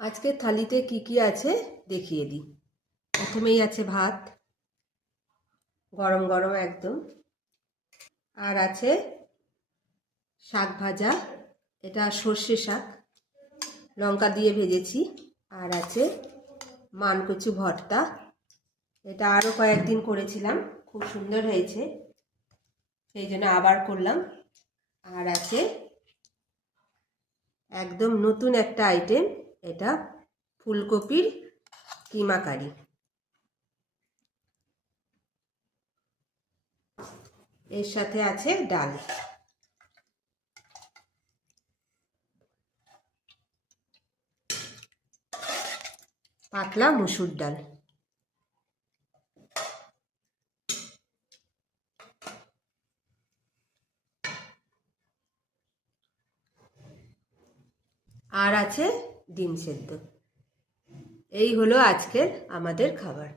আজকের থালিতে কি কি আছে দেখিয়ে দিই। প্রথমেই আছে ভাত, গরম গরম একদম। আর আছে শাক ভাজা, এটা সর্ষে শাক, লঙ্কা দিয়ে ভেজেছি। আর আছে মানকচু ভর্তা, এটা আরও কয়েকদিন করেছিলাম, খুব সুন্দর হয়েছে, সেই জন্য আবার করলাম। আর আছে একদম নতুন একটা আইটেম, এটা ফুলকপির কিমা কারি। এর সাথে আছে ডাল। পাতলা মুসুর ডাল। আর আছে ডিম সেদ্ধ। এই হলো আজকের আমাদের খাবার।